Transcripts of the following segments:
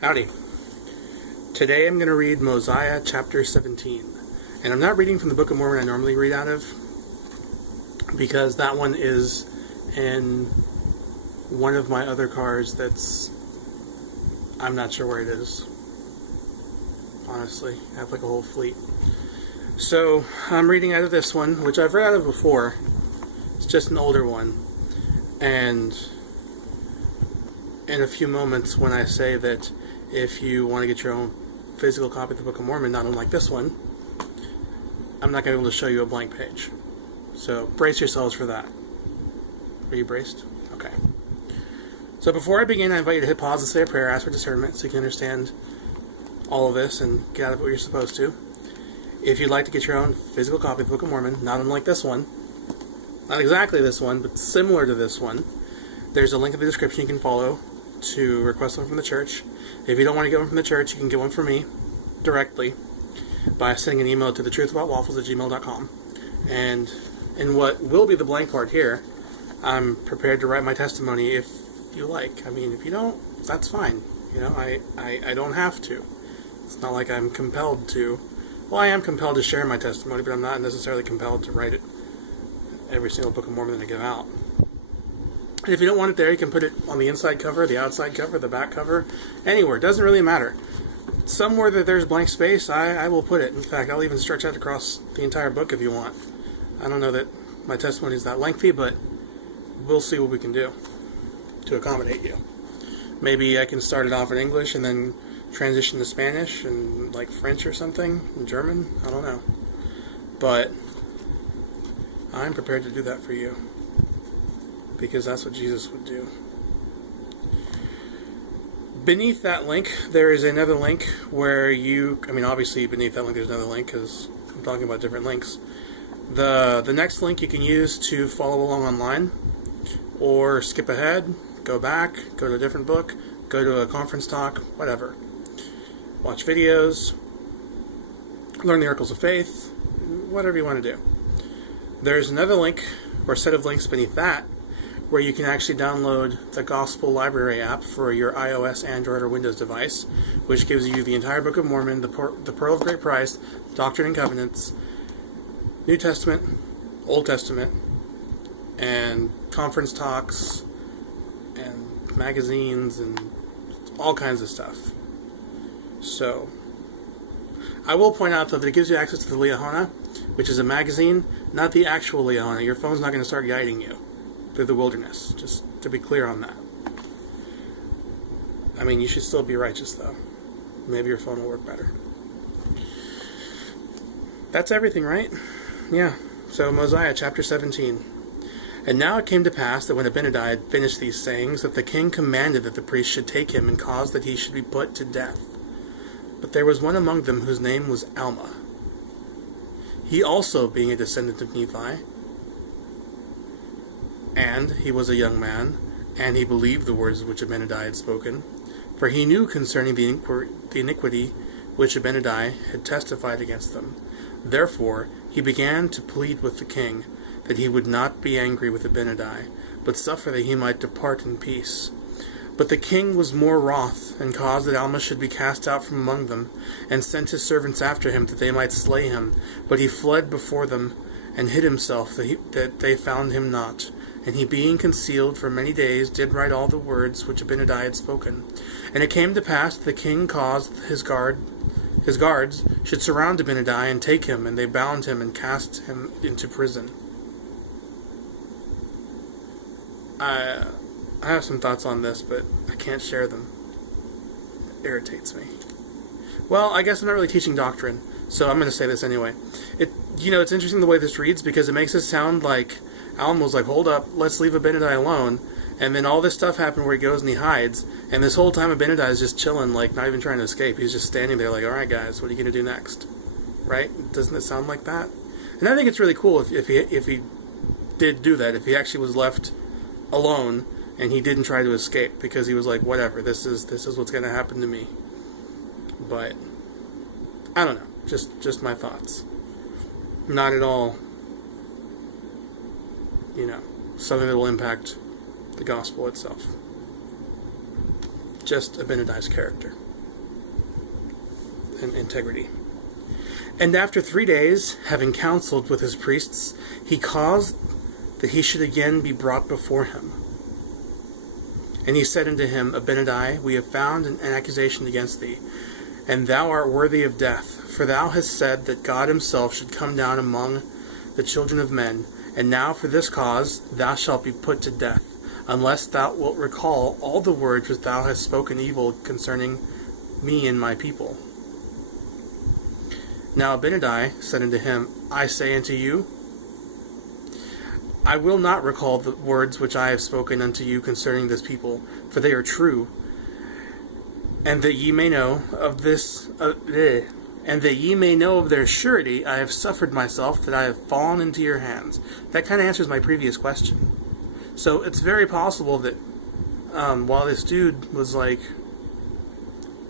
Howdy. Today I'm going to read Mosiah chapter 17. And I'm not reading from the Book of Mormon I normally read out of, because that one is in one of my other cars that's... I'm not sure where it is. Honestly, I have like a whole fleet. So I'm reading out of this one, which I've read out of before. It's just an older one. And in a few moments, when I say that if you want to get your own physical copy of the Book of Mormon, not unlike this one, I'm not going to be able to show you a blank page. So brace yourselves for that. Are you braced? Okay. So before I begin, I invite you to hit pause and say a prayer, ask for discernment, so you can understand all of this and get out of what you're supposed to. If you'd like to get your own physical copy of the Book of Mormon, not unlike this one, not exactly this one, but similar to this one, there's a link in the description you can follow to request one from the church. If you don't want to get one from the church, you can get one from me directly by sending an email to thetruthaboutwaffles@gmail.com. And in what will be the blank part here, I'm prepared to write my testimony if you like. I mean, if you don't, that's fine. You know, I don't have to. It's not like I'm compelled to. Well, I am compelled to share my testimony, but I'm not necessarily compelled to write it every single Book of Mormon that I give out. And if you don't want it there, you can put it on the inside cover, the outside cover, the back cover, anywhere. It doesn't really matter. Somewhere that there's blank space, I will put it. In fact, I'll even stretch out across the entire book if you want. I don't know that my testimony is that lengthy, but we'll see what we can do to accommodate you. Maybe I can start it off in English and then transition to Spanish and like French or something, and German. I don't know. But I'm prepared to do that for you, because that's what Jesus would do. Beneath that link, there is another link where you... I mean, obviously, beneath that link, there's another link, because I'm talking about different links. The next link you can use to follow along online, or skip ahead, go back, go to a different book, go to a conference talk, whatever. Watch videos, learn the Oracles of Faith, whatever you want to do. There's another link, or set of links beneath that, where you can actually download the Gospel Library app for your iOS, Android, or Windows device, which gives you the entire Book of Mormon, the Pearl of Great Price, Doctrine and Covenants, New Testament, Old Testament, and conference talks, and magazines, and all kinds of stuff. So, I will point out, though, that it gives you access to the Liahona, which is a magazine, not the actual Liahona. Your phone's not going to start guiding you through the wilderness, just to be clear on that. I mean, you should still be righteous, though. Maybe your phone will work better. That's everything, right? Yeah. So, Mosiah chapter 17. And now it came to pass that when Abinadi had finished these sayings, that the king commanded that the priest should take him and cause that he should be put to death. But there was one among them whose name was Alma. He also, being a descendant of Nephi, and he was a young man, and he believed the words which Abinadi had spoken, for he knew concerning the iniquity which Abinadi had testified against them. Therefore he began to plead with the king, that he would not be angry with Abinadi, but suffer that he might depart in peace. But the king was more wroth, and caused that Alma should be cast out from among them, and sent his servants after him, that they might slay him. But he fled before them, and hid himself, that they found him not. And he, being concealed for many days, did write all the words which Abinadi had spoken. And it came to pass that the king caused his guards should surround Abinadi, and take him, and they bound him, and cast him into prison. I have some thoughts on this, but I can't share them. It irritates me. Well, I guess I'm not really teaching doctrine, so I'm going to say this anyway. It's interesting the way this reads, because it makes it sound like Alma was like, hold up, let's leave Abinadi alone, and then all this stuff happened where he goes and he hides, and this whole time Abinadi is just chilling, like not even trying to escape. He's just standing there like, alright guys, what are you going to do next? Right? Doesn't it sound like that? And I think it's really cool if he did do that, if he actually was left alone, and he didn't try to escape, because he was like, whatever, this is what's going to happen to me. But I don't know, just my thoughts. Not at all, something that will impact the gospel itself. Just Abinadi's character. and integrity. And after 3 days, having counseled with his priests, he caused that he should again be brought before him. And he said unto him, Abinadi, we have found an accusation against thee, and thou art worthy of death, for thou hast said that God himself should come down among the children of men, and now for this cause thou shalt be put to death, unless thou wilt recall all the words which thou hast spoken evil concerning me and my people. Now Abinadi said unto him, I say unto you, I will not recall the words which I have spoken unto you concerning this people, for they are true. And that ye may know of their surety, I have suffered myself, that I have fallen into your hands. That kind of answers my previous question. So it's very possible that while this dude was like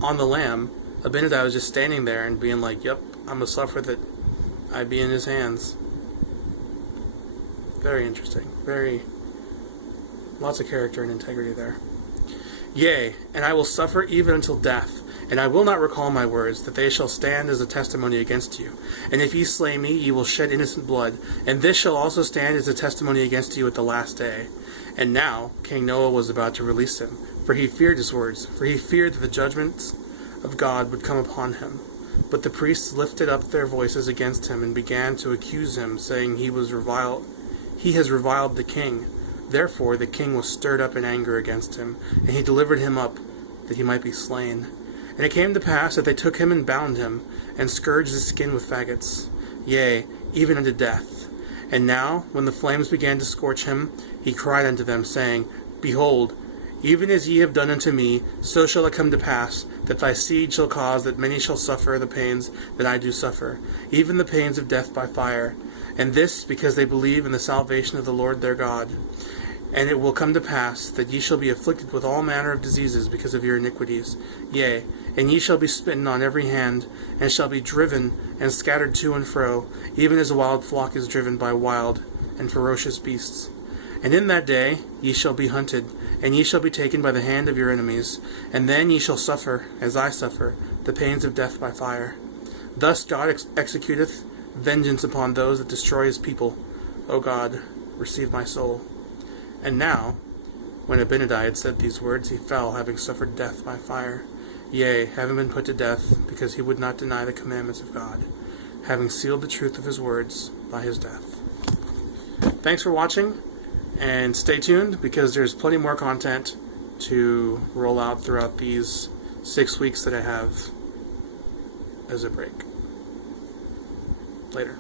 on the lam, Abinadi was just standing there and being like, yep, I'm going to suffer that I be in his hands. Very interesting. Lots of character and integrity there. Yea, and I will suffer even until death, and I will not recall my words, that they shall stand as a testimony against you. And if ye slay me, ye will shed innocent blood, and this shall also stand as a testimony against you at the last day. And now King Noah was about to release him, for he feared his words, for he feared that the judgments of God would come upon him. But the priests lifted up their voices against him, and began to accuse him, saying, He has reviled the king. Therefore the king was stirred up in anger against him, and he delivered him up, that he might be slain. And it came to pass that they took him and bound him, and scourged his skin with faggots, yea, even unto death. And now, when the flames began to scorch him, he cried unto them, saying, Behold, even as ye have done unto me, so shall it come to pass, that thy seed shall cause that many shall suffer the pains that I do suffer, even the pains of death by fire. And this because they believe in the salvation of the Lord their God. And it will come to pass that ye shall be afflicted with all manner of diseases because of your iniquities. Yea, and ye shall be smitten on every hand, and shall be driven and scattered to and fro, even as a wild flock is driven by wild and ferocious beasts. And in that day ye shall be hunted, and ye shall be taken by the hand of your enemies, and then ye shall suffer, as I suffer, the pains of death by fire. Thus God executeth vengeance upon those that destroy his people. O God, receive my soul. And now, when Abinadi had said these words, he fell, having suffered death by fire. Yea, having been put to death, because he would not deny the commandments of God, having sealed the truth of his words by his death. Thanks for watching, and stay tuned, because there's plenty more content to roll out throughout these 6 weeks that I have as a break. Later.